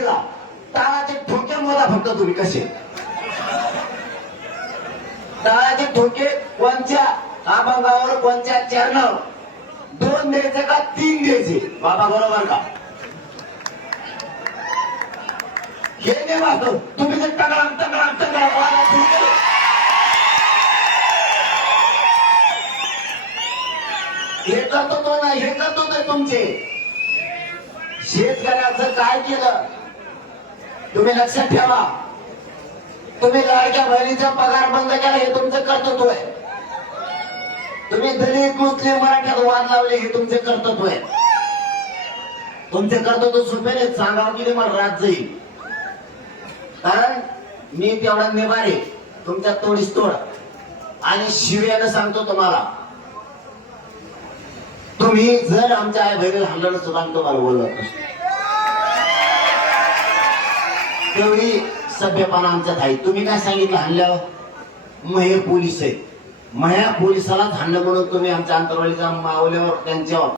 दिला टाळाचे ठोके मोजा फक्त तुम्ही कसे टाळाचे ठोके कोणत्या अभंगावर कोणत्या चरणावर 2 द्यायचे का 3 द्यायचे बाबा बरोबर का हे नाही वाटतो तुम्ही जर टंगळाम टंगळाम टंगळाम वाला सुरू केलं हे करतो तो नाही हे करतो ते तुमचे शेतकऱ्याचं काय केलं तुम्ही लक्षात ठेवा तुम्ही लाडक्या बहिणीचा पगार बंद केला हे तुमचं कर्तृत्व आहे तुम्ही दलित मुस्लिम मराठ्यात वाद लावले हे तुमचे कर्तृत्व आहे तुमचे कर्तृत्व सुपेने सांगावं की मला रात जाईल कारण मी तेवढा निभारे तुमच्या तोडीस तोड आणि शिव्यानं सांगतो तुम्हाला तुम्ही जर आमच्या आई बहिणीला हल्लं सुद्धा तुम्हाला बोलत नसतो तेवढी सभ्यपणा आमच्यात आहे तुम्ही काय सांगितलं हल्ल्यावर महे पोलीस आहेत मह्या पोलिसालाच हाणलं म्हणून तुम्ही आमच्या अंतरवालीच्या मावल्यावर त्यांच्यावर